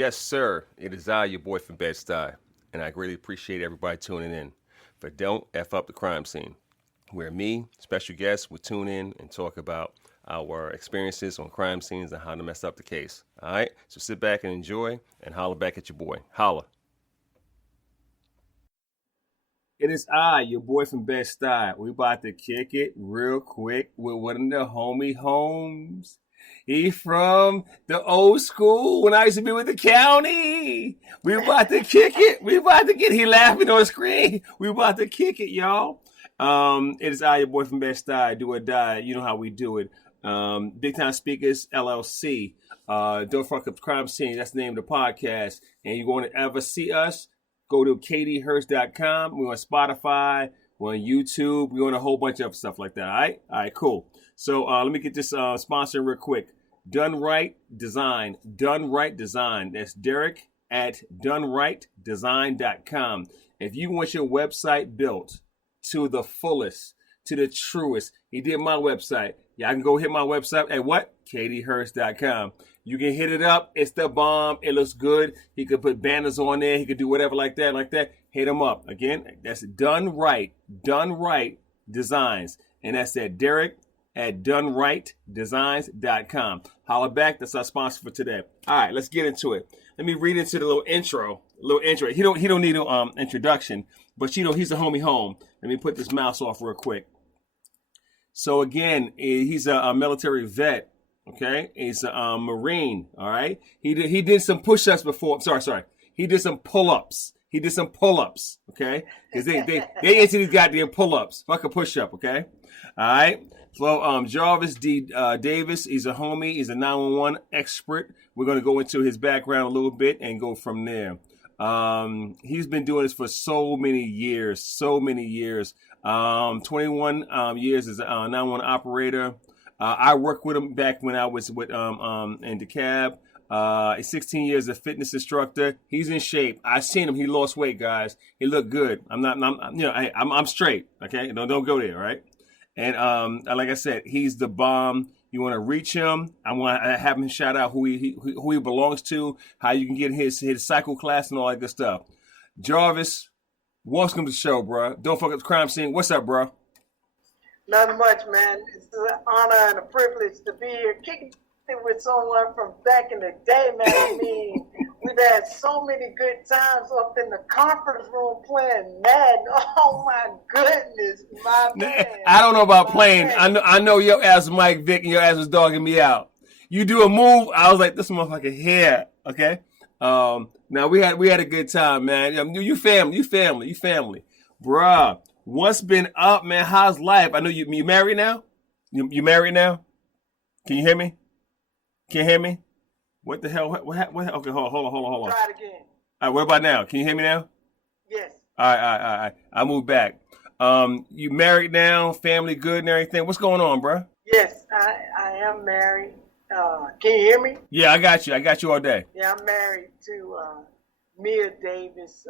Yes, sir. It is I, your boy from Bed-Stuy, and I greatly appreciate everybody tuning in for Don't F Up the Crime Scene, where me, special guests, will tune in and talk about our experiences on crime scenes and how to mess up the case. All right? So sit back and enjoy and holler back at your boy. Holla. It is I, your boy from Bed-Stuy. We about to kick it real quick with one of the homie homes. He from the old school when I used to be with the county. We about to kick it. He laughing on the screen. We about to kick it, y'all. It is I, your boy from Bed-Stuy. Do or die. You know how we do it. Big Time Speakers, LLC. Don't Fuck Up the Crime Scene. That's the name of the podcast. And you want to ever see us, go to kdhurst.com. We're on Spotify. We're on YouTube. We're on a whole bunch of stuff like that. All right? All right, cool. So let me get this sponsor real quick. Done Right Design. Done Right Design. That's Derek at donerightdesign.com. If you want your website built to the fullest, to the truest, he did my website. Y'all can go hit my website at what? kdhurst.com. You can hit it up. It's the bomb. It looks good. He could put banners on there. He could do whatever like that. Hit him up. Again, that's Done Right Designs. And that's at Derek at donerightdesigns.com. Holla back. That's our sponsor for today. All right, let's get into it. Let me read into the little intro. He don't need an introduction, but he's a homie home. Let me put this mouse off real quick. So again, he's a military vet. Okay, he's a Marine. All right, he did some push-ups before. Sorry. He did some pull-ups. Okay, because they into these goddamn pull-ups. Fuck a push-up. Okay, all right. So Jarvis D Davis, he's a homie. He's a 911 expert. We're gonna go into his background a little bit and go from there. He's been doing this for so many years. 21 years as a 911 operator. I worked with him back when I was with in DeKalb. 16 years as a fitness instructor. He's in shape. I seen him. He lost weight, guys. He looked good. I'm straight. Okay, don't go there, right? And like I said, he's the bomb. You want to reach him? I want to have him shout out who he belongs to, how you can get his cycle class and all that good stuff. Jarvis, welcome to the show, bro. Don't Fuck Up the Crime Scene. What's up, bro? Nothing much, man. It's an honor and a privilege to be here kicking it with someone from back in the day, man. I mean, we've had so many good times up in the conference room playing Madden. Oh my goodness, my man. I don't know about playing. I know your ass was Mike Vick and your ass was dogging me out. You do a move, I was like, this motherfucker here. Okay. Now we had a good time, man. You family, bruh. What's been up, man? How's life? I know you married now. You married now? Can you hear me? Can't hear me? What the hell? What? Okay, hold on. Try it again. All right, what about now? Can you hear me now? Yes. All right. I moved back. You married now? Family good and everything? What's going on, bro? Yes, I am married. Can you hear me? Yeah, I got you. I got you all day. Yeah, I'm married to Mia Davis.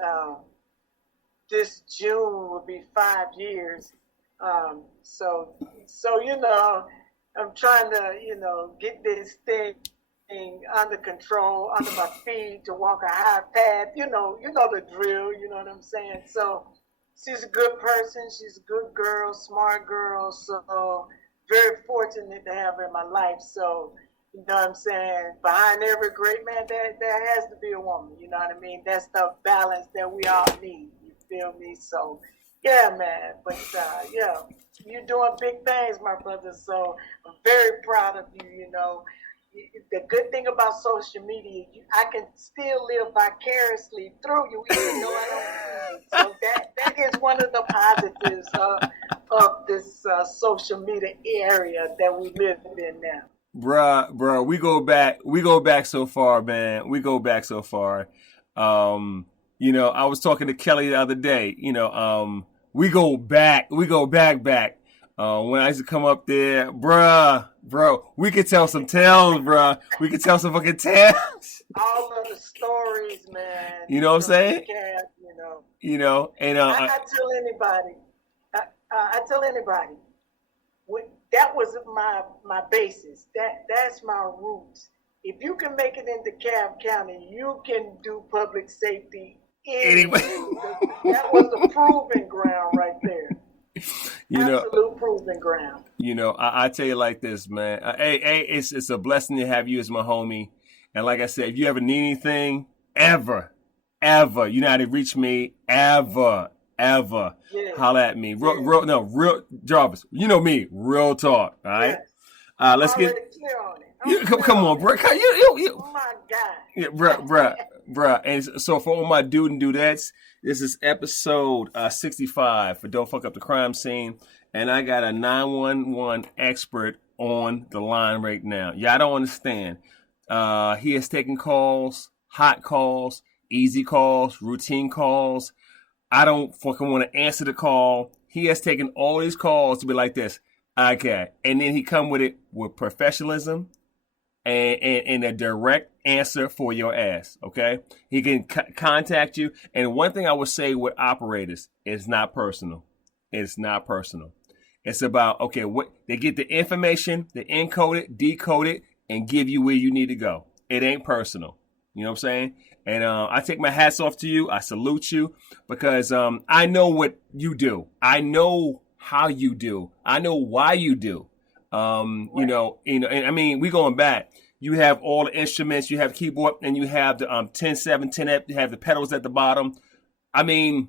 This June will be 5 years. So I'm trying to, get this thing under control, under my feet, to walk a high path. You know the drill. You know what I'm saying? So she's a good person. She's a good girl, smart girl. So very fortunate to have her in my life. So, you know what I'm saying? Behind every great man, there has to be a woman. You know what I mean? That's the balance that we all need. You feel me? So, yeah, man. But, yeah, you're doing big things, my brother. So I'm very proud of you, The good thing about social media, I can still live vicariously through you, even though I don't see you. So that is one of the positives of this social media area that we live in now. Bruh, we go back so far, man. We go back so far. I was talking to Kelly the other day. We go back. When I used to come up there, bro, we could tell some tales, bro. We could tell some fucking tales. All of the stories, man. You know what I'm saying? And I tell anybody. I tell anybody. That was my basis. That's my roots. If you can make it into Cobb County, you can do public safety Anyway. That was the proving ground right there. Absolute proving ground. I tell you like this, man. Hey, it's a blessing to have you as my homie. And like I said, if you ever need anything, ever, you know how to reach me, ever, holla at me. Real Jarvis. You know me, real talk. All right. Yes. Let's get. Come on, bro. Oh my God. Yeah, bruh. And so for all my dude and dudettes, this is episode 65 for Don't Fuck Up the Crime Scene. And I got a 911 expert on the line right now. Y'all don't understand. He has taken calls, hot calls, easy calls, routine calls. I don't fucking want to answer the call. He has taken all these calls to be like this. Okay. And then he come with it with professionalism and a direct answer for your ass, okay? He can contact you. And one thing I would say with operators, it's not personal. It's not personal. It's about, okay, what they get the information, they encode it, decode it, and give you where you need to go. It ain't personal. You know what I'm saying? And I take my hats off to you. I salute you because I know what you do. I know how you do. I know why you do. And I mean, we going back. You have all the instruments, you have keyboard, and you have the 10-7, 10-up, you have the pedals at the bottom. I mean,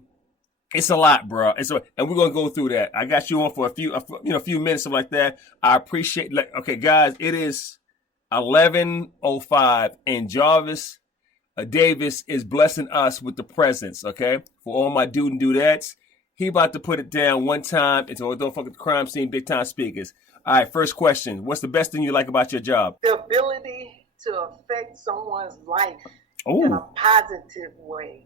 it's a lot, bro. And we're gonna go through that. I got you on for a few minutes, something like that. I appreciate. Okay, guys, it is 11:05, and Jarvis Davis is blessing us with the presence. Okay, for all my dude and dudettes, he about to put it down one time. It's all Don't Fuck Up the Crime Scene, big time speakers. All right, first question. What's the best thing you like about your job? The ability to affect someone's life in a positive way.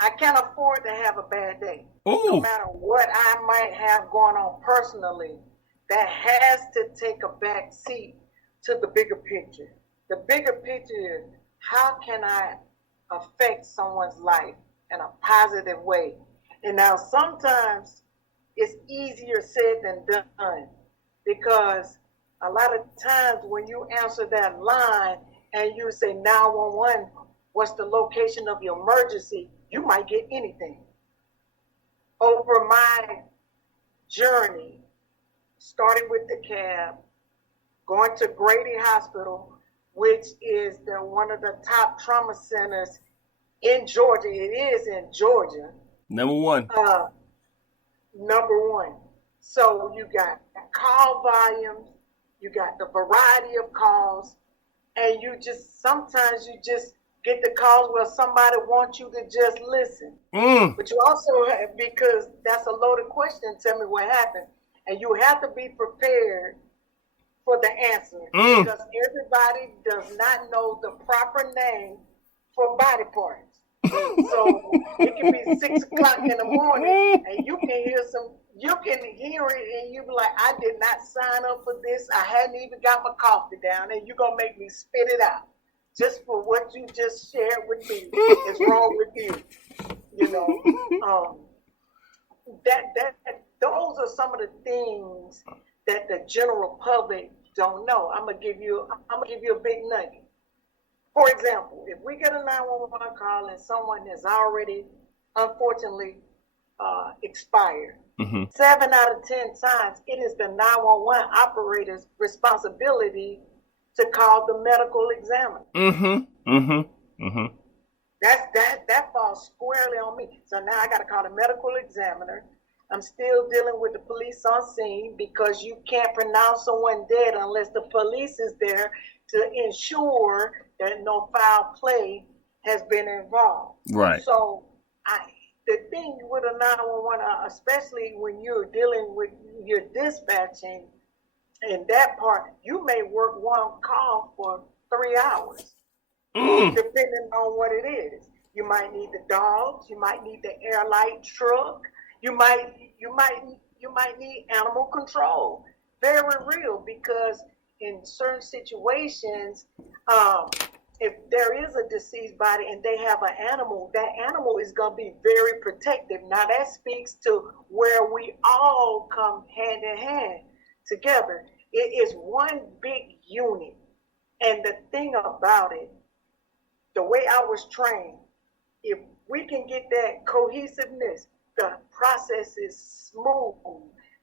I can't afford to have a bad day. No matter what I might have going on personally, that has to take a back seat to the bigger picture. The bigger picture is, how can I affect someone's life in a positive way? And now sometimes it's easier said than done, because a lot of times when you answer that line and you say 911, what's the location of your emergency, you might get anything. Over my journey, starting with the cab, going to Grady Hospital, which is one of the top trauma centers in Georgia. It is in Georgia. Number one. So you got call volumes, you got the variety of calls, and sometimes you just get the calls where somebody wants you to just listen. But you also have, because that's a loaded question, tell me what happened. And you have to be prepared for the answer, because everybody does not know the proper name for body parts. So it can be 6 o'clock in the morning and you can hear it and you be like, I did not sign up for this. I hadn't even got my coffee down, and you're going to make me spit it out just for what you just shared with me. It's wrong with you. Those are some of the things that the general public don't know. I'm gonna give you a big nugget. For example, if we get a 911 call and someone has already, unfortunately, expired, 7 out of 10 times it is the 911 operator's responsibility to call the medical examiner. That falls squarely on me. So now I got to call the medical examiner. I'm still dealing with the police on scene, because you can't pronounce someone dead unless the police is there to ensure that no foul play has been involved. Right. So the thing with a 911, especially when you're dealing with your dispatching, in that part, you may work one call for 3 hours, depending on what it is. You might need the dogs. You might need the air light truck. You might need animal control. Very real, because in certain situations, if there is a deceased body and they have an animal, that animal is going to be very protective. Now that speaks to where we all come hand in hand together. It is one big unit. And the thing about it, the way I was trained, if we can get that cohesiveness, the process is smooth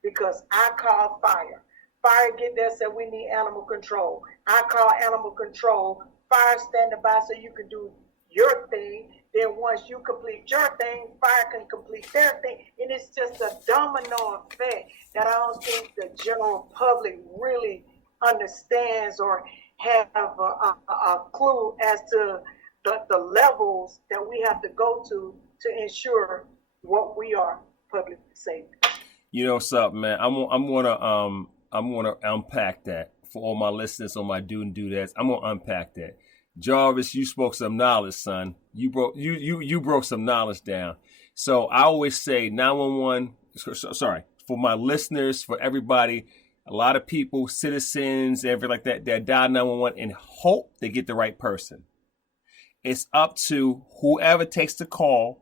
because I call fire. Fire get there, said we need animal control. I call animal control. Fire standing by so you can do your thing. Then once you complete your thing, fire can complete their thing. And it's just a domino effect that I don't think the general public really understands or have a clue as to the levels that we have to go to ensure what we are public safety. You know something, man. I'm gonna unpack that for all my listeners on my do and dudettes. I'm gonna unpack that. Jarvis, you spoke some knowledge, son. You broke some knowledge down. So I always say 911. Sorry, for my listeners, for everybody. A lot of people, citizens, everything like that dial 911 and hope they get the right person. It's up to whoever takes the call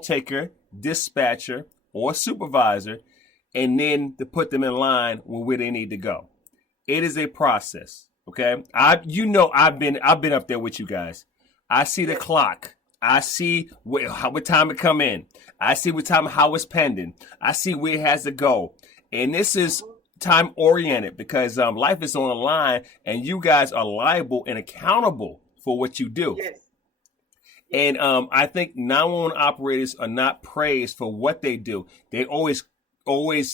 taker, dispatcher, or supervisor, and then to put them in line with where they need to go. It is a process, okay? I've been up there with you guys. I see the clock. I see what time it come in. I see what time how it's pending. I see where it has to go, and this is time oriented because life is on the line, and you guys are liable and accountable for what you do. Yes. And I think 911 operators are not praised for what they do. They always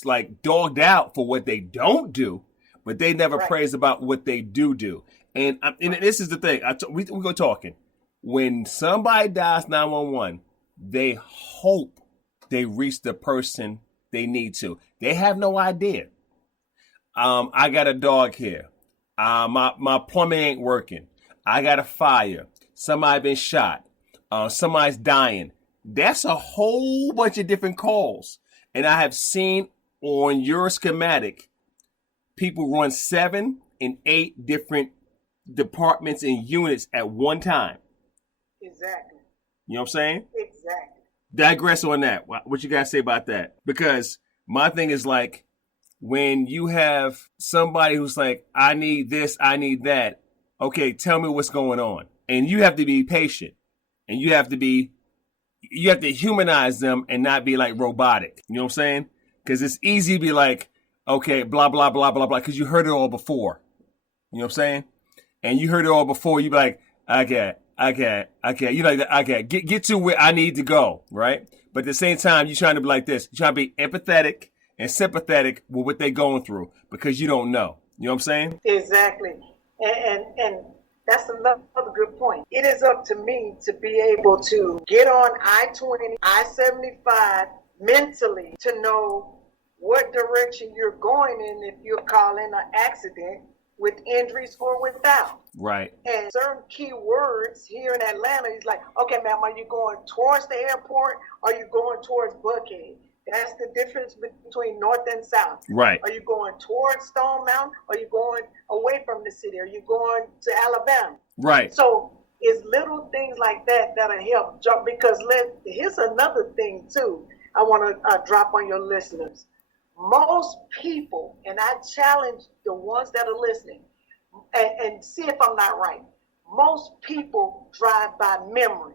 like dogged out for what they don't do, but they never praise about what they do. And this is the thing. We go talking. When somebody dials 911, they hope they reach the person they need to. They have no idea. I got a dog here. My plumbing ain't working. I got a fire. Somebody been shot. Somebody's dying. That's a whole bunch of different calls. And I have seen on your schematic, people run 7 and 8 different departments and units at one time. Exactly. You know what I'm saying? Exactly. Digress on that. What you guys say about that? Because my thing is like, when you have somebody who's like, I need this, I need that. Okay, tell me what's going on. And you have to be patient. And you have to humanize them and not be like robotic. You know what I'm saying? Because it's easy to be like, okay, blah, blah, blah, blah, blah, because you heard it all before. You know what I'm saying? And you heard it all before. You be like, okay. You like, okay, get to where I need to go, right? But at the same time, you're trying to be like this. You're trying to be empathetic and sympathetic with what they're going through because you don't know. You know what I'm saying? Exactly. And that's another good point. It is up to me to be able to get on I-20, I-75 mentally to know what direction you're going in if you're calling an accident with injuries or without. Right. And certain key words here in Atlanta is like, okay, ma'am, are you going towards the airport or are you going towards Buckhead? That's the difference between north and south. Right. Are you going towards Stone Mountain? Or are you going away from the city? Are you going to Alabama? Right. So it's little things like that that'll help. Because here's another thing, too, I want to drop on your listeners. Most people, and I challenge the ones that are listening, and see if I'm not right, most people drive by memory.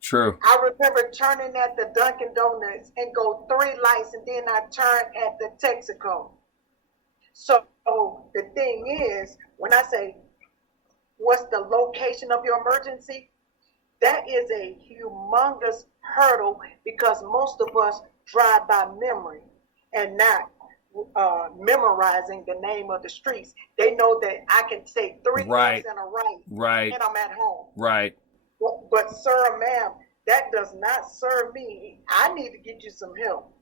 True. I remember turning at the Dunkin' Donuts and go 3 lights, and then I turn at the Texaco. So the thing is, when I say, what's the location of your emergency? That is a humongous hurdle because most of us drive by memory and not memorizing the name of the streets. They know that I can take 3 lefts and a right, and I'm at home. Right. But sir, ma'am, that does not serve me. I need to get you some help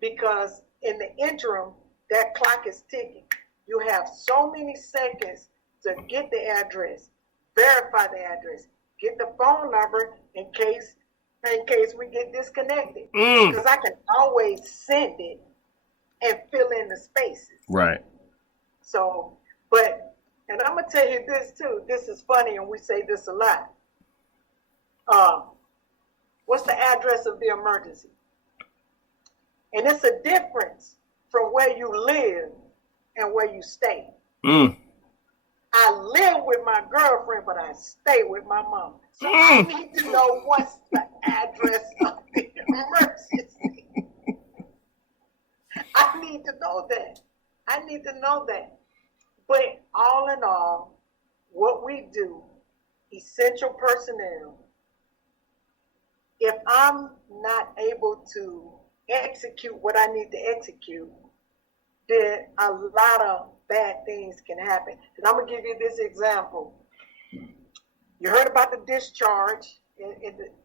because in the interim, that clock is ticking. You have so many seconds to get the address, verify the address, get the phone number in case we get disconnected. Because I can always send it and fill in the spaces. Right. So, and I'm going to tell you this too. This is funny, and we say this a lot. What's the address of the emergency? And it's a difference from where you live and where you stay. I live with my girlfriend, but I stay with my mom. So I need to know what's the address of the emergency. I need to know that. But all in all, what we do, essential personnel, if I'm not able to execute what I need to execute, then a lot of bad things can happen. And I'm going to give you this example. You heard about the discharge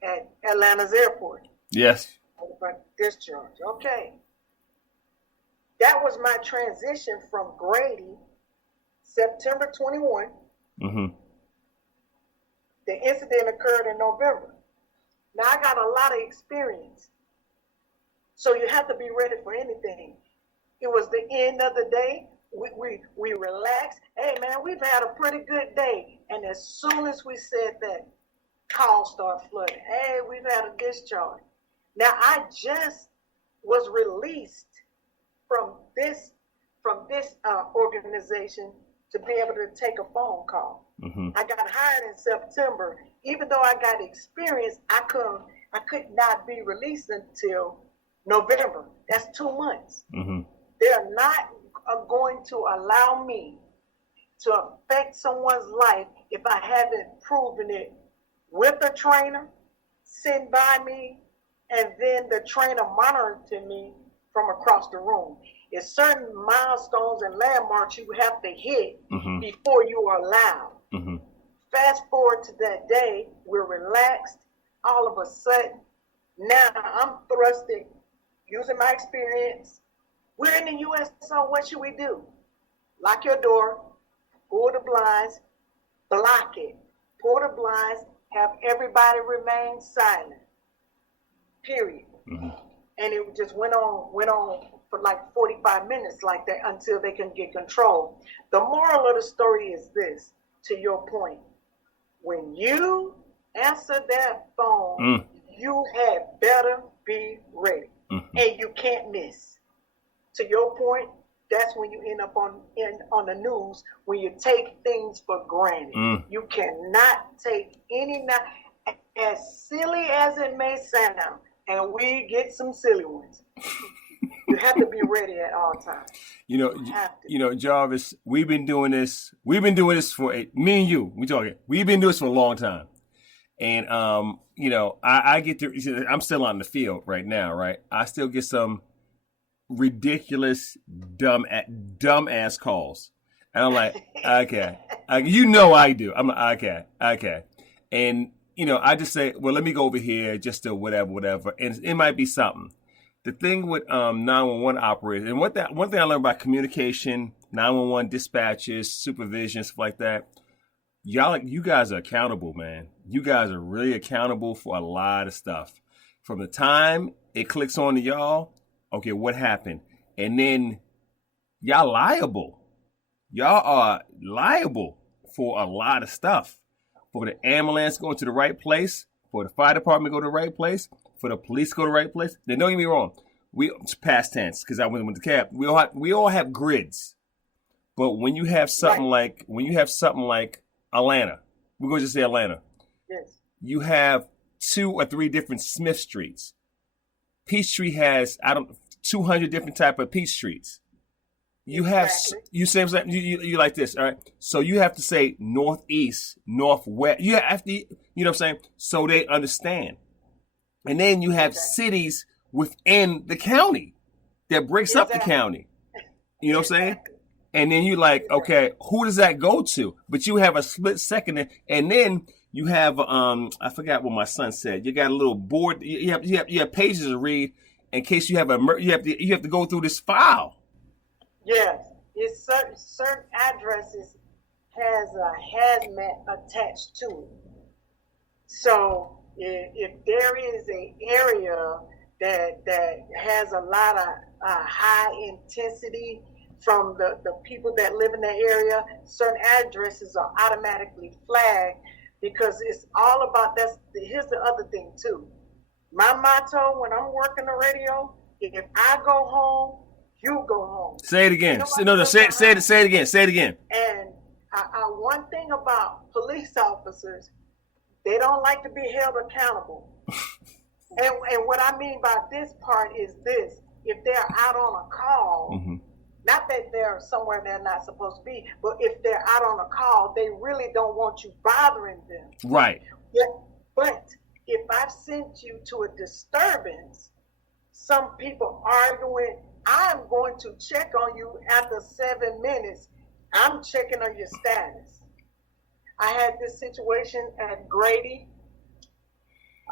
at Atlanta's airport. Yes. About discharge. Okay. That was my transition from Grady, September 21. Mm-hmm. The incident occurred in November. Now I got a lot of experience. So you have to be ready for anything. It was the end of the day. We relaxed. Hey man, we've had a pretty good day. And as soon as we said that, calls start flooding. Hey, we've had a discharge. Now I just was released from this organization to be able to take a phone call. Mm-hmm. I got hired in September. Even though I got experience, I could not be released until November. That's 2 months. Mm-hmm. They're not going to allow me to affect someone's life if I haven't proven it with a trainer, sent by me, and then the trainer monitoring me from across the room. It's certain milestones and landmarks you have to hit mm-hmm. before you are allowed. Mm-hmm. Fast forward to that day, we're relaxed. All of a sudden, now I'm thrusting, using my experience. We're in the U.S., so what should we do? Lock your door, pull the blinds, block it. Pull the blinds, have everybody remain silent. Period. Mm-hmm. And it just went on for like 45 minutes like that until they can get control. The moral of the story is this, to your point. When you answer that phone, you had better be ready. Mm-hmm. And you can't miss. To your point, that's when you end up on the news, when you take things for granted. You cannot take as silly as it may sound, and we get some silly ones. You have to be ready at all times. You know, Jarvis, we've been doing this for me and you. We've been doing this for a long time. And I get to, I'm still on the field right now, right? I still get some ridiculous dumb ass calls. And I'm like, okay. I do. I'm like, okay. And I just say, well, let me go over here just to whatever. And it might be something. The thing with 911 operators, and one thing I learned about communication, 911 dispatches, supervision, stuff like that, you guys are accountable, man. You guys are really accountable for a lot of stuff. From the time it clicks on to y'all, okay, what happened? And then y'all liable. Y'all are liable for a lot of stuff. For the ambulance going to the right place, for the fire department to go to the right place, for the police to go to the right place. Then don't get me wrong. It's past tense because I went with the cab. We all have grids. But when you have something like Atlanta, we're going to just say Atlanta. Yes. You have 2 or 3 different Smith Streets. Peachtree has 200 different type of peach streets. You have you say you like this, all right? So you have to say northeast, northwest. You have to, you know what I'm saying, so they understand. And then you have cities within the county that breaks up the county. You know what I'm saying? And then you like, okay, who does that go to? But you have a split second, and then you have I forgot what my son said. You got a little board. You have pages to read in case you have you have to go through this file. Yes, it's certain addresses has a hazmat attached to it. So if there is an area that has a lot of high intensity from the people that live in that area, certain addresses are automatically flagged because it's all about here's the other thing too. My motto when I'm working the radio, if I go home, you go home. Say it again. Say it again. And One thing about police officers, they don't like to be held accountable. And what I mean by this part is this: if they're out on a call, Mm-hmm. not that they're somewhere they're not supposed to be, but if they're out on a call, they really don't want you bothering them. Right. Yeah, but if I've sent you to a disturbance, some people arguing, I'm going to check on you after 7 minutes. I'm checking on your status. I had this situation at Grady,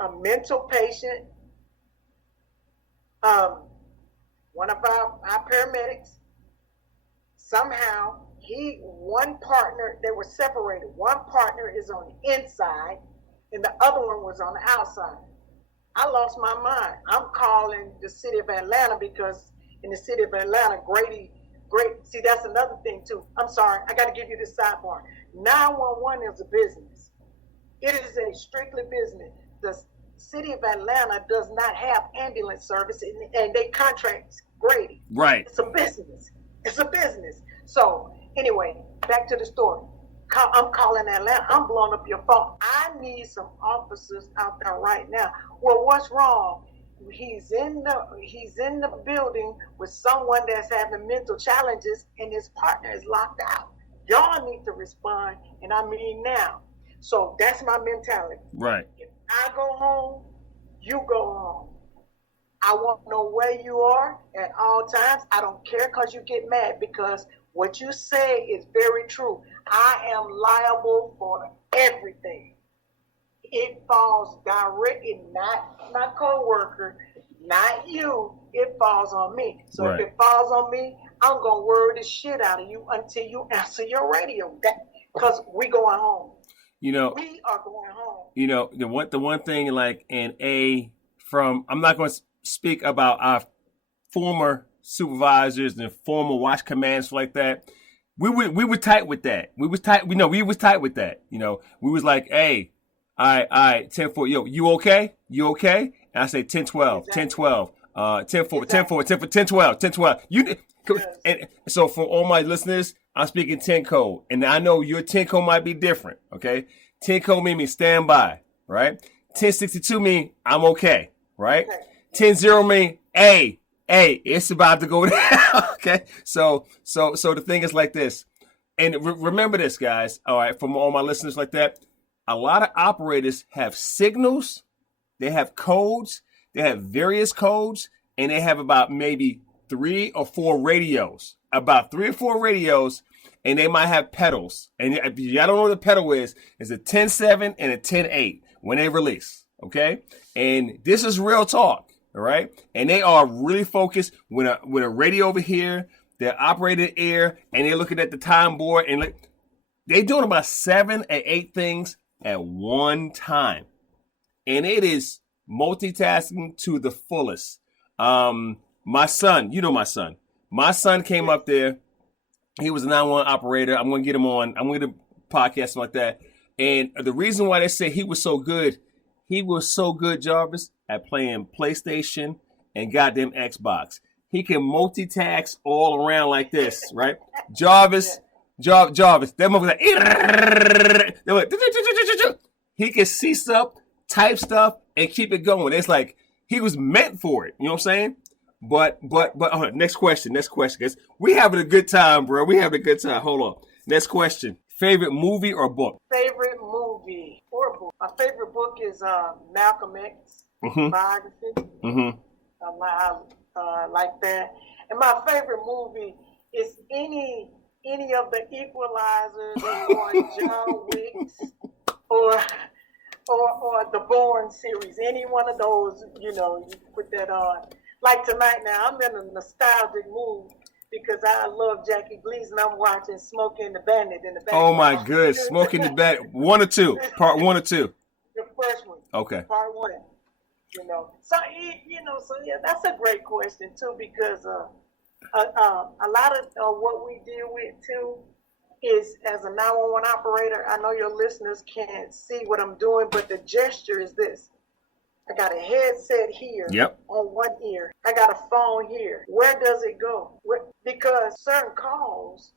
a mental patient, one of our paramedics, somehow one partner, they were separated. One partner is on the inside and the other one was on the outside. I lost my mind. I'm calling the city of Atlanta because in the city of Atlanta, see, that's another thing too. I'm sorry, I got to give you this sidebar. 911 is a business. It is a strictly business. The city of Atlanta does not have ambulance service and they contract Grady. Right. It's a business. It's a business. So anyway, back to the story. I'm calling Atlanta. I'm blowing up your phone. I need some officers out there right now. Well, what's wrong? He's in the building with someone that's having mental challenges and his partner is locked out. Y'all need to respond, and I mean now. So that's my mentality. Right. If I go home, you go home. I want to know where you are at all times. I don't care because you get mad, because what you say is very true. I am liable for everything. It falls directly, not my coworker, not you. It falls on me. So Right. if it falls on me, I'm going to worry the shit out of you until you answer your radio. Because we going home. You know, We are going home. you know, the one thing, like, I'm not going to speak about our former supervisors and former watch commands like that. We were tight with that. We was tight with that. You know, we was like, hey, all right, 10-4, yo, you okay? You okay? And I say 10-12, 10-12, 10-4, 10-4, 10-12, 10-12. You, and so for all my listeners, I'm speaking 10 code, and I know your 10 code might be different. Okay, 10 code mean stand by, right? 1062 mean I'm okay, right? 10-0 mean hey, it's about to go down. Okay, so the thing is like this, and remember this, guys. All right, from all my listeners like that, a lot of operators have signals, they have codes, they have various codes, and they have about maybe 3 or 4 radios. And they might have pedals. And if y'all don't know what a pedal is, it's a 10-7 and a 10-8 when they release. Okay, and this is real talk. All right, and they are really focused with a radio over here. They're operating air, and they're looking at the time board, and they're doing about 7 or 8 things at one time, and it is multitasking to the fullest. My son, my son came up there. He was a 911 operator. I'm going to get him on. I'm going to podcast him like that. And the reason why they say he was so good, Jarvis, at playing PlayStation and goddamn Xbox. He can multitask all around like this, right? Jarvis, that motherfucker like, he can see stuff, type stuff, and keep it going. It's like he was meant for it. You know what I'm saying? But next question, because we having a good time, bro. We having a good time. Hold on. Next question. Favorite movie or book? Favorite movie or book? My favorite book is Malcolm X biography. Mm-hmm. I like that. And my favorite movie is any of the Equalizers or John Wicks or the Bourne series. Any one of those, you put that on. Like tonight now, I'm in a nostalgic mood because I love Jackie Gleason. I'm watching Smokey and the Bandit in the background. Oh my good, Smokey and the Bandit. 1 or 2? Part 1 or 2? The first one. Okay. Part 1. So yeah, that's a great question too, because a lot of what we deal with too is, as a 911 operator, I know your listeners can't see what I'm doing, but the gesture is this. I got a headset here on one ear. I got a phone here. Where does it go? Because certain calls,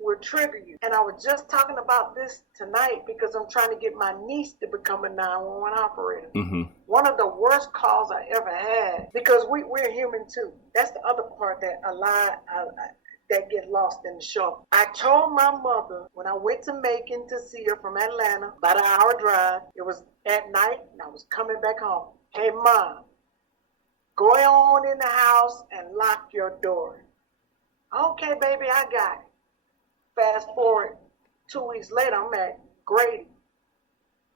will trigger you. And I was just talking about this tonight because I'm trying to get my niece to become a 911 operator. Mm-hmm. One of the worst calls I ever had, because we're human too. That's the other part that that get lost in the show. I told my mother when I went to Macon to see her from Atlanta, about an hour drive, it was at night and I was coming back home. Hey, Mom, go on in the house and lock your door. Okay, baby, I got it. Fast forward 2 weeks later, I'm at Grady.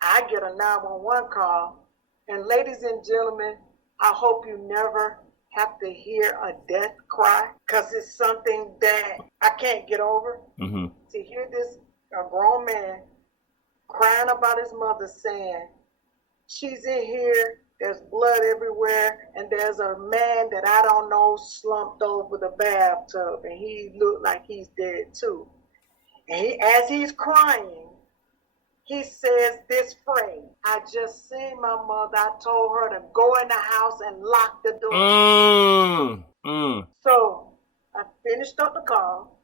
I get a 911 call. And ladies and gentlemen, I hope you never have to hear a death cry, because it's something that I can't get over. Mm-hmm. To hear a grown man crying about his mother saying, she's in here, there's blood everywhere, and there's a man that I don't know slumped over the bathtub, and he looked like he's dead too. And as he's crying, he says this phrase, I just seen my mother. I told her to go in the house and lock the door. So I finished up the call.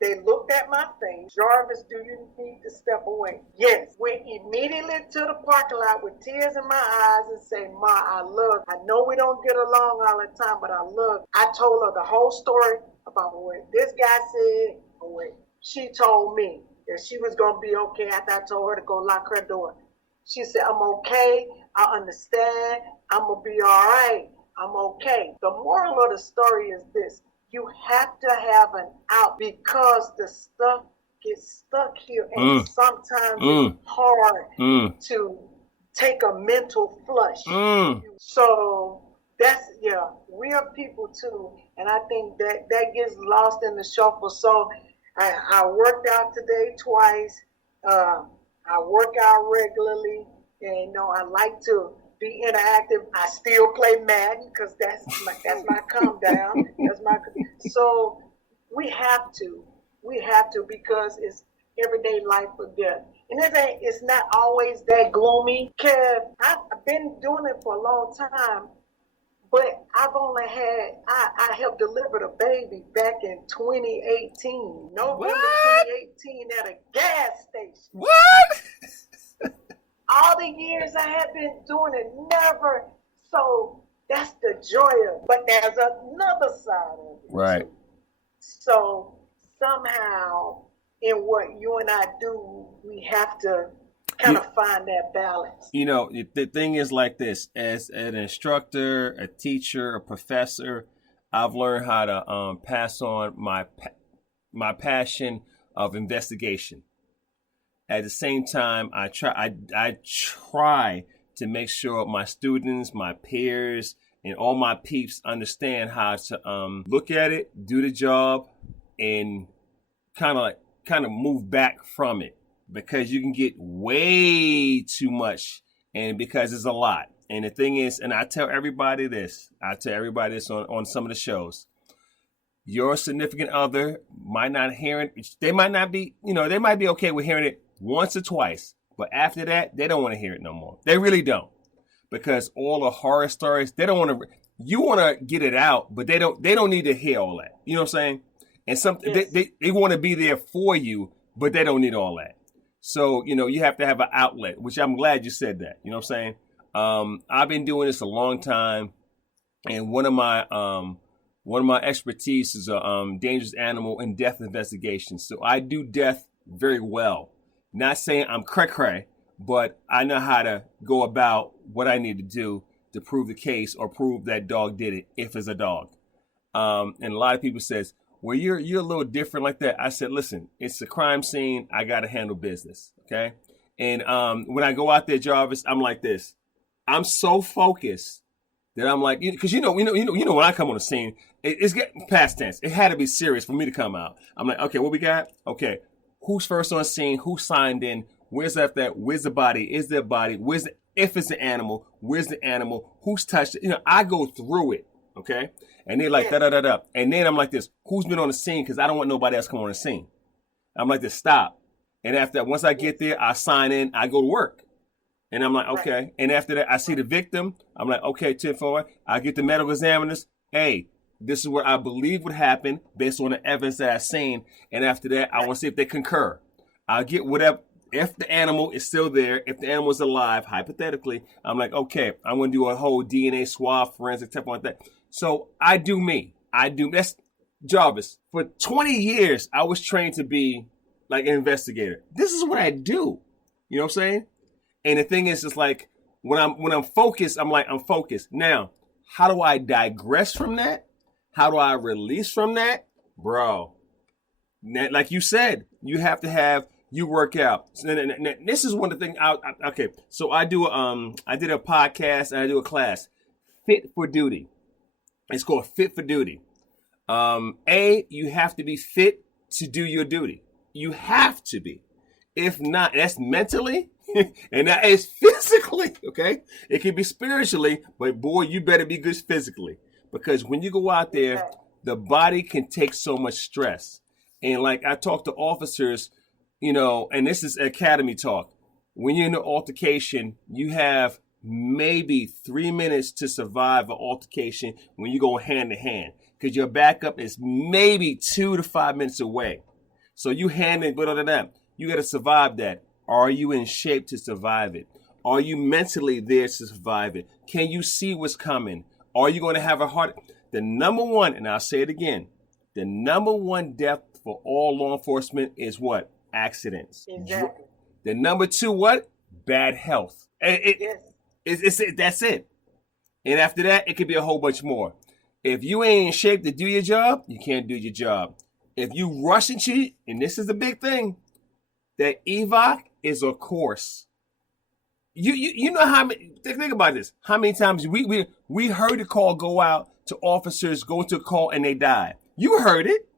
They looked at my face. Jarvis, do you need to step away? Yes. Went immediately to the parking lot with tears in my eyes and say, Ma, I love you. I know we don't get along all the time, but I love you. I told her the whole story about what this guy said and what she told me. That she was going to be okay after I told her to go lock her door. She said, I'm okay. I understand. I'm going to be all right. I'm okay. The moral of the story is this. You have to have an out because the stuff gets stuck here. And sometimes it's hard to take a mental flush. So that's, we are people too. And I think that gets lost in the shuffle. So I worked out today twice. I work out regularly, and I like to be interactive. I still play Madden because that's my calm down. So we have to because it's everyday life or death, and it's not always that gloomy. Kev, I've been doing it for a long time. But I've only I helped deliver a baby back in 2018. November 2018 at a gas station. What? All the years I have been doing it, never. So that's the joy of it. But there's another side of it. Right. Too. So somehow in what you and I do, we have to kind of find that balance. The thing is like this. As an instructor, a teacher, a professor, I've learned how to pass on my passion of investigation. At the same time, I try to make sure my students, my peers, and all my peeps understand how to look at it, do the job, and kind of move back from it. Because you can get way too much, and because it's a lot. And the thing is, and I tell everybody this on some of the shows, your significant other might not hear it. They might not be, they might be okay with hearing it once or twice, but after that, they don't want to hear it no more. They really don't, because all the horror stories, they don't want to. You want to get it out, but they don't need to hear all that. You know what I'm saying? And they want to be there for you, but they don't need all that. So, you have to have an outlet, which I'm glad you said that. You know what I'm saying? I've been doing this a long time. And one of my expertise is dangerous animal and death investigation. So I do death very well. Not saying I'm cray-cray, but I know how to go about what I need to do to prove the case or prove that dog did it, if it's a dog. And a lot of people says, well, you're a little different like that. I said, listen, it's a crime scene. I got to handle business. Okay. And when I go out there, Jarvis, I'm like this. I'm so focused that I'm like, because when I come on the scene, it's getting past tense. It had to be serious for me to come out. I'm like, okay, what we got? Okay, who's first on the scene? Who signed in? Where's that? Where's the body? Is there a body? If it's an animal, where's the animal? Who's touched it? I go through it. Okay. And they're like, da-da-da-da. And then I'm like this, who's been on the scene? Because I don't want nobody else to come on the scene. I'm like this, stop. And after that, once I get there, I sign in, I go to work. And I'm like, okay. Right. And after that, I see the victim. I'm like, okay, 10-4. I get the medical examiners. Hey, This is what I believe would happen based on the evidence that I've seen. And after that, I want to see if they concur. I'll get whatever. If the animal is still there, if the animal is alive, hypothetically, I'm like, okay, I'm going to do a whole DNA swab, forensic type like that. So I do me. That's Jarvis. For 20 years, I was trained to be like an investigator. This is what I do. You know what I'm saying? And the thing is, it's like when I'm focused, I'm focused. Now, how do I digress from that? How do I release from that? Bro, like you said, you have to have, you work out. This is one of the things. Okay, so I did a podcast and I do a class, Fit for Duty. It's called Fit for Duty. You have to be fit to do your duty. You have to be. If not, that's mentally and that is physically. Okay, it can be spiritually, but boy, you better be good physically, because when you go out there, the body can take so much stress. And like I talk to officers. And this is academy talk. When you're in an altercation, you have maybe 3 minutes to survive an altercation when you go hand to hand, because your backup is maybe 2 to 5 minutes away. So you hand it, but other than that, you got to survive that. Are you in shape to survive it? Are you mentally there to survive it? Can you see what's coming? Are you going to have a heart? The number one, and I'll say it again, the number one death for all law enforcement is what? Accidents. Exactly. The number two, what? Bad health. That's it. And after that, it could be a whole bunch more. If you ain't in shape to do your job, you can't do your job. If you rush and cheat, and this is the big thing, that evac is a course. You know how many, think about this. How many times we heard the call go out to officers go to a call and they die. You heard it.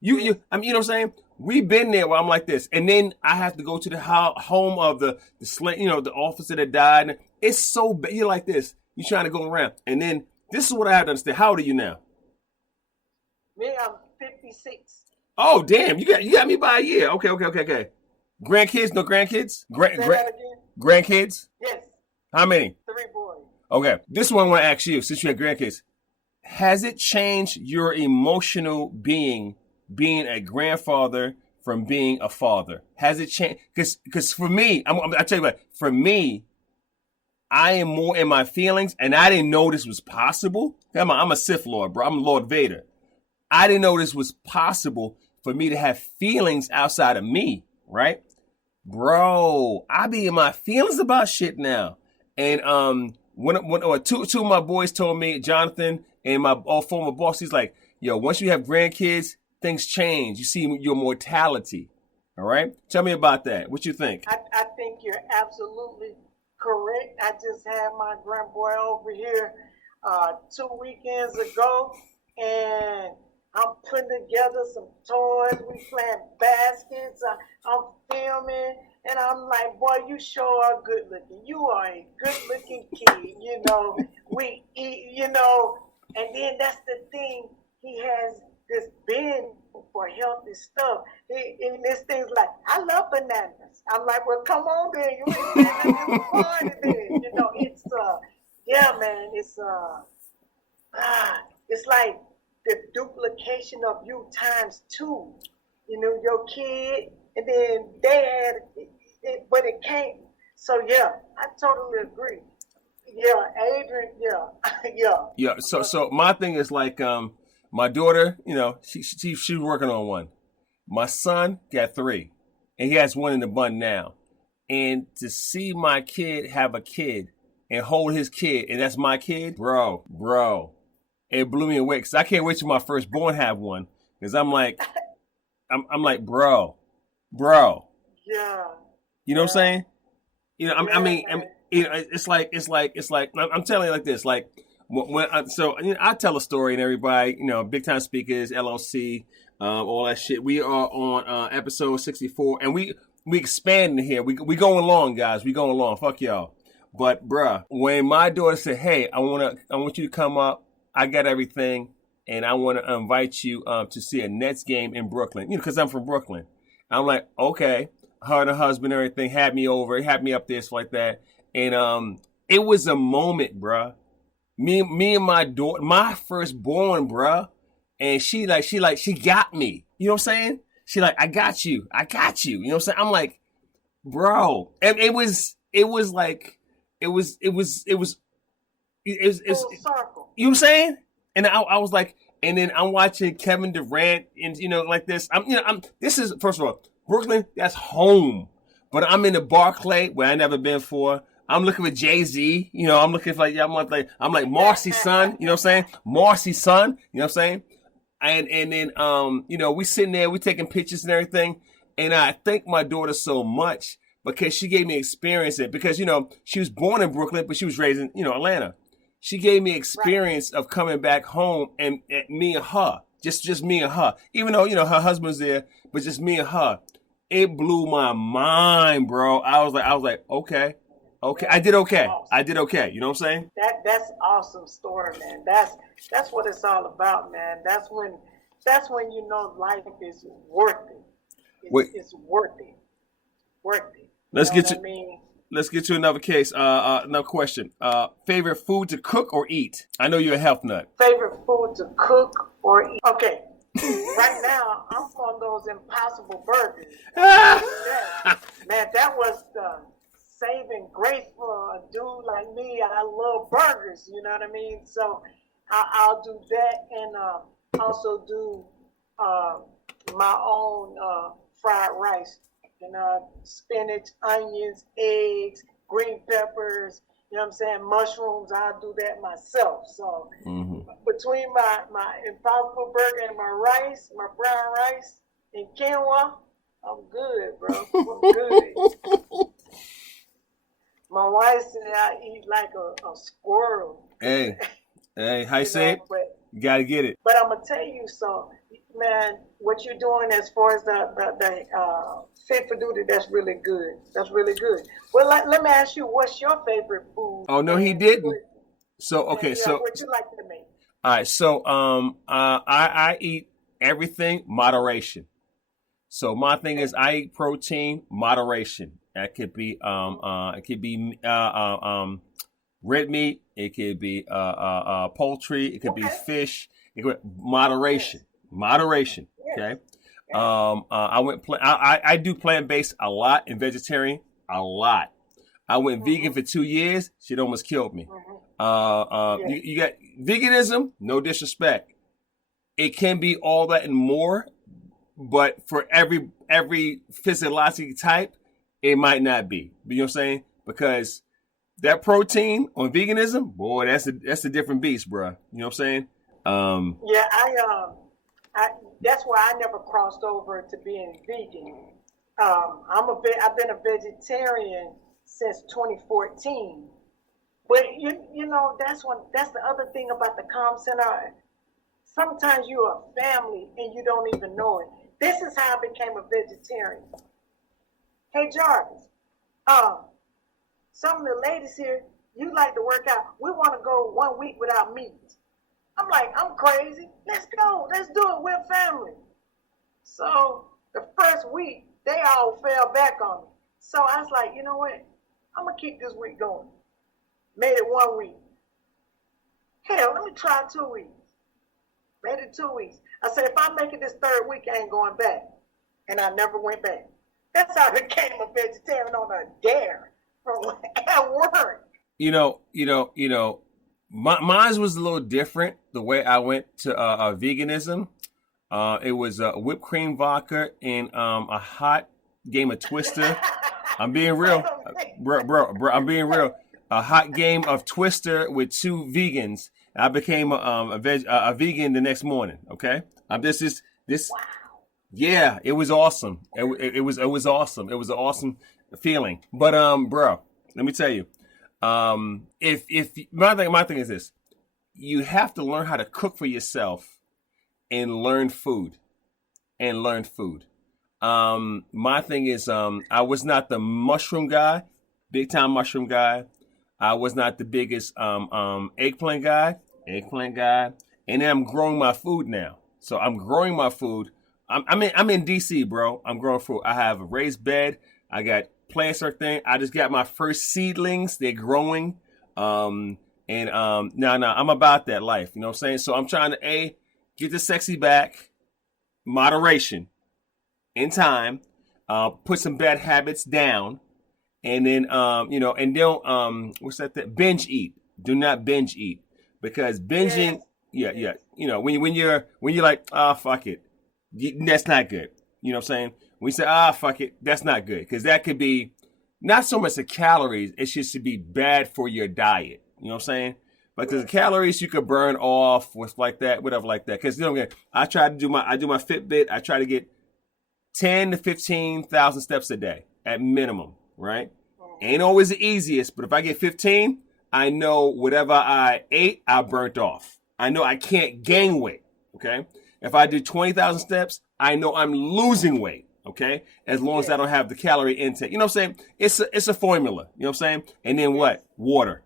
You know what I'm saying? We've been there where I'm like this. And then I have to go to the home of the officer that died. It's so bad. You're like this. You're trying to go around. And then this is what I have to understand. How old are you now? Me, I'm 56. Oh, damn. You got me by a year. Okay. Grandkids? No grandkids? Grandkids? Yes. How many? 3 boys. Okay. This one I want to ask you, since you have grandkids. Has it changed your emotional being a grandfather from being a father? Has it changed? Because for me, I tell you what, for me, I am more in my feelings, and I didn't know this was possible. I'm a Sith Lord, bro. I'm Lord Vader. I didn't know this was possible for me to have feelings outside of me, right? Bro, I be in my feelings about shit now. And two of my boys told me, Jonathan and my former boss, he's like, yo, once you have grandkids, things change. You see your mortality. All right? Tell me about that. What you think? I think you're absolutely correct. I just had my grandboy over here 2 weekends ago, and I'm putting together some toys. We playing baskets. I'm filming, and I'm like, boy, you sure are good looking. You are a good looking kid. We eat, and then that's the thing. He has this bin for healthy stuff. And this thing's like, I love bananas. I'm like, well, come on then. You ain't fun then. It's man, it's like the duplication of you times 2. Your kid, and then they had it, but it can't. So yeah, I totally agree. Yeah, Adrian, yeah. So my thing is like, my daughter, she's working on one. My son got 3, and he has 1 in the bun now. And to see my kid have a kid and hold his kid, and that's my kid, bro, it blew me away. Because I can't wait till my firstborn have one. Because I'm like, bro. Yeah. You know what I'm saying? It's like I'm telling you like this, like. I tell a story, and everybody, big time speakers, LLC, all that shit. We are on episode 64, and we expanding here. We going along, guys. We going along. Fuck y'all. But bruh, when my daughter said, "Hey, I want you to come up. I got everything, and I want to invite you to see a Nets game in Brooklyn." Because I'm from Brooklyn. I'm like, okay. Her and her husband, and everything had me over, had me up there, stuff like that, and it was a moment, bruh. me and my daughter, my firstborn, bruh, and she got me. You know what I'm saying? She like, I got you. You know what I'm saying? I'm like, bro, and it was like, it was, Full circle. you know what I'm saying? And I was like, and then I'm watching Kevin Durant and, like this. This is, first of all, Brooklyn, that's home. But I'm in the Barclay where I never been for. I'm looking for Jay-Z. I'm looking for I'm like Marcy's son, you know what I'm saying? Marcy's son, you know what I'm saying? And then, we sitting there, we taking pictures and everything. And I thank my daughter so much because she gave me experience it because, she was born in Brooklyn, but she was raised in, Atlanta. She gave me experience of coming back home and me and her, just me and her, even though, her husband's there, but just me and her. It blew my mind, bro. I was like, okay. I did okay. Awesome. I did okay. You know what I'm saying? That's awesome story, man. That's what it's all about, man. That's when life is worth it. It's worth it. Worth it. Let's get to another case. Another question. Favorite food to cook or eat? I know you're a health nut. Favorite food to cook or eat? Okay. Right now, I'm on those Impossible burgers. Man, that was the saving grace for a dude like me. I love burgers, you know what I mean? So I'll do that and also do my own fried rice. Spinach, onions, eggs, green peppers, you know what I'm saying? Mushrooms, I'll do that myself. So between my Impossible burger and my rice, my brown rice and quinoa, I'm good, bro. I'm good. My wife said I eat like a squirrel. Hey, how you say it? You got to get it. But I'm going to tell you something. Man, what you're doing as far as the fit for duty, that's really good. That's really good. Well, let me ask you, what's your favorite food? Oh, no, he didn't. So, okay, so. What you like to make? All right, so I eat everything moderation. So my thing is I eat protein moderation. That could be red meat. It could be poultry. It could be fish. It could be moderation. Moderation. Okay. I do plant-based a lot and vegetarian a lot. I went vegan for 2 years. Shit almost killed me. You got veganism, no disrespect. It can be all that and more, but for every physiological type, it might not be. You know what I'm saying? Because that protein on veganism, boy, that's a different beast, bro. You know what I'm saying? That's why I never crossed over to being vegan. I've been a vegetarian since 2014. But you know that's the other thing about the Comm Center. Sometimes you're a family and you don't even know it. This is how I became a vegetarian. Hey Jarvis, some of the ladies here, you like to work out. We want to go 1 week without meat. I'm like, I'm crazy. Let's go. Let's do it. We're family. So the first week, they all fell back on me. So I was like, you know what? I'm going to keep this week going. Made it 1 week. Hell, let me try 2 weeks. Made it 2 weeks. I said, if I make it this third week, I ain't going back. And I never went back. That's how I became a vegetarian on a dare at work. Mine was a little different. The way I went to veganism, it was whipped cream vodka and a hot game of Twister. I'm being real, bro. I'm being real. A hot game of Twister with 2 vegans. I became a vegan the next morning. Okay, this. Wow. Yeah, it was awesome. It was awesome. It was an awesome feeling. But bro, let me tell you. If my thing is this, you have to learn how to cook for yourself and learn food. My thing is, I was not the mushroom guy, big time mushroom guy. I was not the biggest eggplant guy, and then I'm growing my food now. So I'm growing my food. I'm in DC, bro. I'm growing food. I have a raised bed. I got plants or thing. I just got my first seedlings. They're growing. And no, I'm about that life. You know what I'm saying? So I'm trying to get the sexy back, moderation, in time, put some bad habits down, and then and don't what's that? Binge eat. Do not binge eat, because binging, yeah. When you're like, fuck it, that's not good. You know what I'm saying? When you say, fuck it, that's not good, because that could be not so much the calories, it should be bad for your diet. You know what I'm saying? Because the calories you could burn off with like that, whatever like that. Because I try to do my Fitbit. I try to get 10 to 15,000 steps a day at minimum, right? Ain't always the easiest, but if I get 15, I know whatever I ate, I burnt off. I know I can't gain weight, okay? If I do 20,000 steps, I know I'm losing weight, okay? As long as I don't have the calorie intake. You know what I'm saying? It's a formula, you know what I'm saying? And then what? Water.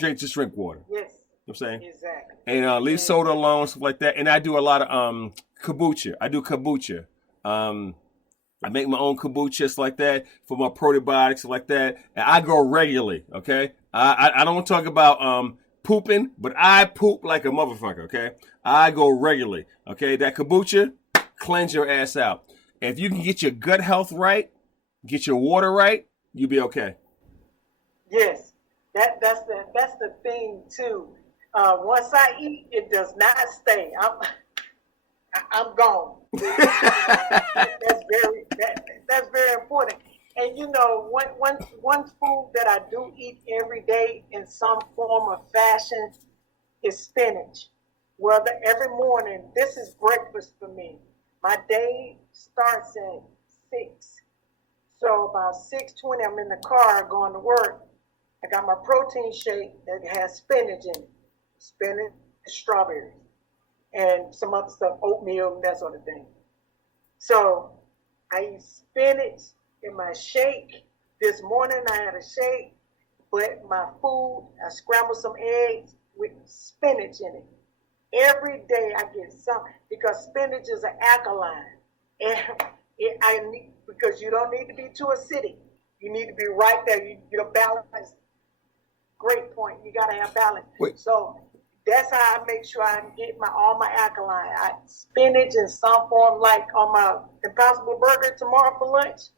Just drink water. Yes. You know what I'm saying? Exactly. And leave soda alone, stuff like that. And I do a lot of kombucha. I do kombucha. I make my own kombucha, like that, for my probiotics, like that. And I go regularly, okay? I don't talk about pooping, but I poop like a motherfucker, okay? I go regularly, okay? That kombucha, cleanse your ass out. If you can get your gut health right, get your water right, you'll be okay. Yes, that's the thing too. Once I eat, it does not stay. I'm gone. That's very important. And one food that I do eat every day in some form or fashion is spinach. Well, every morning, this is breakfast for me. My day starts at 6. So about 6:20, I'm in the car going to work. I got my protein shake that has spinach in it. Spinach, strawberries, and some other stuff, oatmeal, and that sort of thing. So I eat spinach in my shake. This morning I had a shake, but my food, I scrambled some eggs with spinach in it. Every day I get some, because spinach is an alkaline. And because you don't need to be too acidic. You need to be right there. You're balanced. Great point. You got to have balance. Wait. So that's how I make sure I get all my alkaline. Spinach in some form, like on my Impossible Burger tomorrow for lunch.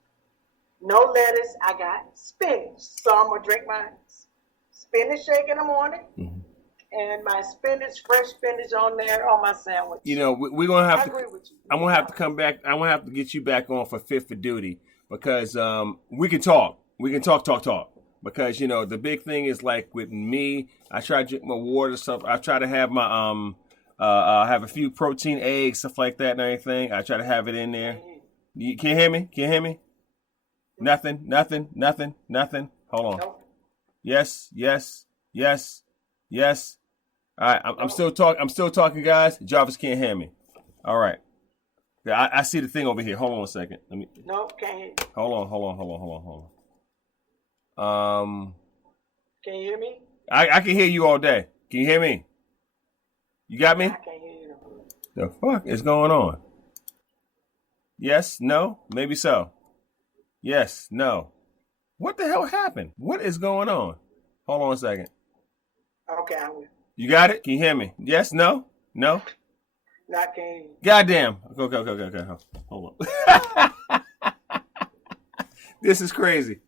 No lettuce. I got spinach. So I'm going to drink my spinach shake in the morning. Mm-hmm. And my fresh spinach on there on my sandwich. We're going to have to, I'm going to have to come back. I'm going to have to get you back on for Fit for Duty, because we can talk. We can talk. Because, the big thing is, like with me, I try to drink my water stuff. I try to have my, have a few protein eggs, stuff like that and everything. I try to have it in there. You can't hear me? Can't hear me? Nothing. Hold on. Nope. Yes. All right, I'm still talking, guys. Jarvis can't hear me. All right. I see the thing over here. Hold on a second. Nope, can't hear you. Hold on. Can you hear me? I can hear you all day. Can you hear me? You got me? I can't hear you. The fuck is going on? Yes, no, maybe so. Yes, no. What the hell happened? What is going on? Hold on a second. Okay, I will. You got it? Can you hear me? Yes, no? No, I can't hear you. Goddamn. Go. Hold on. This is crazy.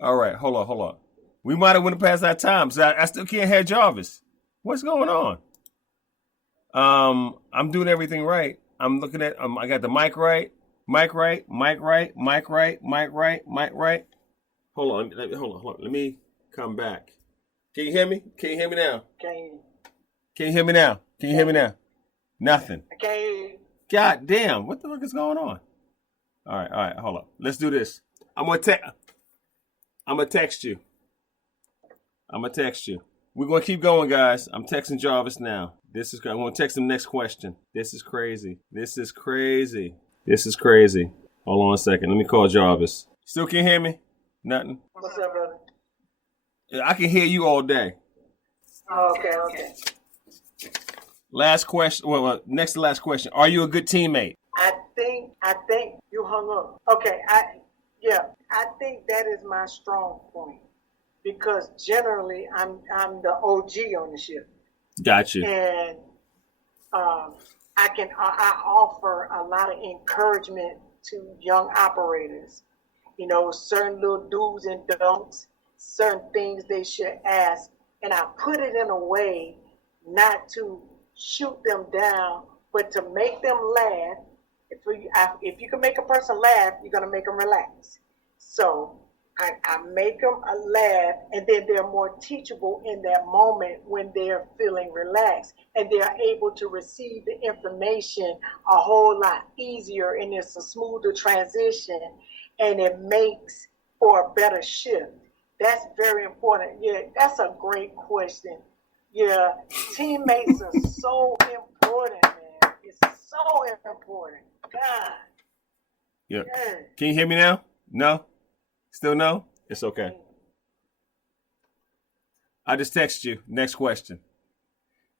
All right, hold on. We might have went past that time, so I still can't hear Jarvis. What's going on? I'm doing everything right. I'm looking at, I got the mic right. Hold on. Let me come back. Can you hear me? Can you hear me now? Can you hear me now? Nothing. I can't hear you. God damn, what the fuck is going on? All right, hold up. Let's do this. I'm gonna text you. We're gonna keep going, guys. I'm texting Jarvis now. I'm gonna text him next question. This is crazy. Hold on a second. Let me call Jarvis. Still can't hear me? Nothing. What's up, brother? I can hear you all day. Oh, okay. Last question. Well, next to last question. Are you a good teammate? I think you hung up. Okay, I think that is my strong point, because generally I'm the OG on the ship. Got you. And I offer a lot of encouragement to young operators. You know, certain little do's and don'ts, certain things they should ask, and I put it in a way not to shoot them down, but to make them laugh. If you can make a person laugh, you're gonna make them relax. So I make them laugh, and then they're more teachable in that moment when they're feeling relaxed, and they're able to receive the information a whole lot easier, and it's a smoother transition, and it makes for a better shift. That's very important. Yeah, that's a great question. Yeah, teammates are so important, man. It's so important. God. Yeah. Can you hear me now? No? Still no? It's okay. I just text you. Next question.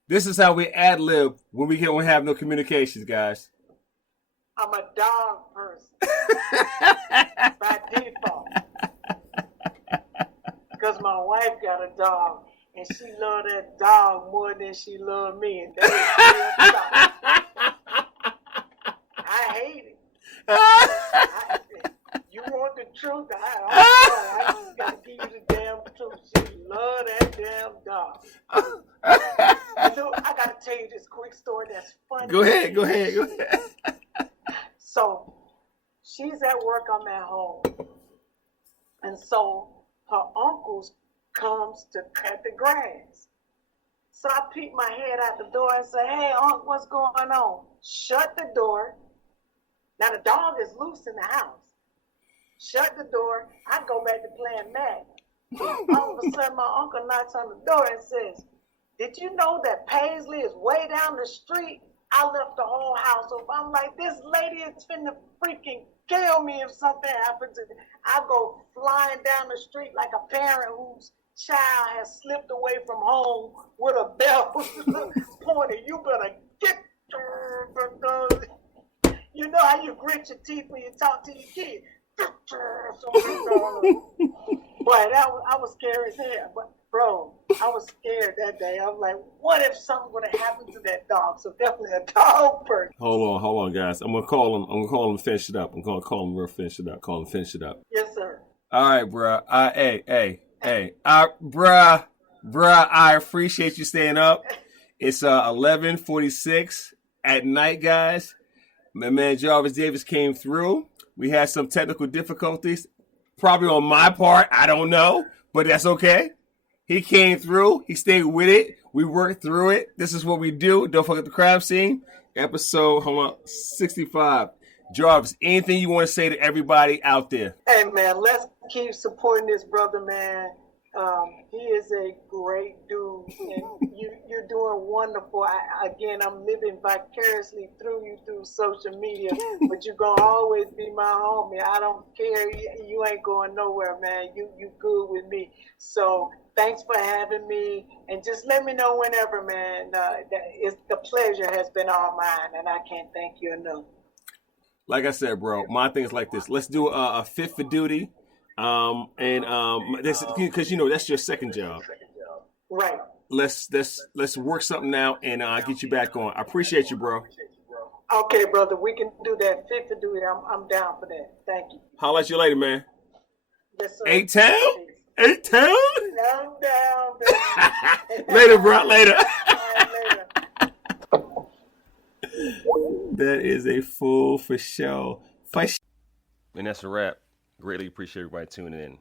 This is how we ad-lib when we have no communications, guys. I'm a dog person. By default. Because my wife got a dog, and she loved that dog more than she loved me. And that is I hate it. You want the truth? I just got to give you the damn truth. She loved that damn dog. I got to tell you this quick story that's funny. Go ahead. So, she's at work, I'm at home. And so, her uncles comes to cut the grass. So I peek my head out the door and say, "Hey, Unc, what's going on?" Shut the door. Now the dog is loose in the house. Shut the door. I go back to playing Madden. All of a sudden, my uncle knocks on the door and says, "Did you know that Paisley is way down the street?" I left the whole house open. I'm like, this lady is finna freaking kill me if something happens to me. I go flying down the street like a parent whose child has slipped away from home with a bell pointed. You better get her. You know how you grit your teeth when you talk to your kid. Boy, I was scared as hell. But bro, I was scared that day. I was like, what if something would have happened to that dog? So definitely a dog person. Hold on, guys. I'm gonna call him and finish it up. I'm gonna call him and finish it up. Yes, sir. All right, bruh. Bruh, I appreciate you staying up. It's 11:46 at night, guys. My man Jarvis Davis came through. We had some technical difficulties, probably on my part. I don't know, but that's okay. He came through. He stayed with it. We worked through it. This is what we do. Don't forget the crime scene. Episode 65. Jarvis, anything you want to say to everybody out there? Hey, man, let's keep supporting this brother, man. He is a great dude, and you're doing wonderful. I'm living vicariously through you through social media, but you're going to always be my homie. I don't care. You ain't going nowhere, man. You good with me. So thanks for having me, and just let me know whenever, man. The pleasure has been all mine, and I can't thank you enough. Like I said, bro, my thing is like this. Let's do a fit for duty. Because that's your second job, right? Let's work something out and get you back on. I appreciate you, bro. Okay, brother, we can do that. Fit for duty. I'm down for that. Thank you. Holla at you later, man. Yes, sir. 8-Town? I'm down. Later, bro. Later. Later. That is a fool for show. And that's a wrap. Greatly appreciate everybody tuning in.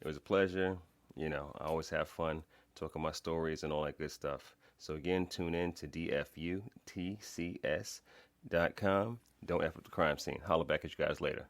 It was a pleasure. I always have fun talking my stories and all that good stuff. So again, tune in to dfutcs.com. Don't F with the crime scene. Holla back at you guys later.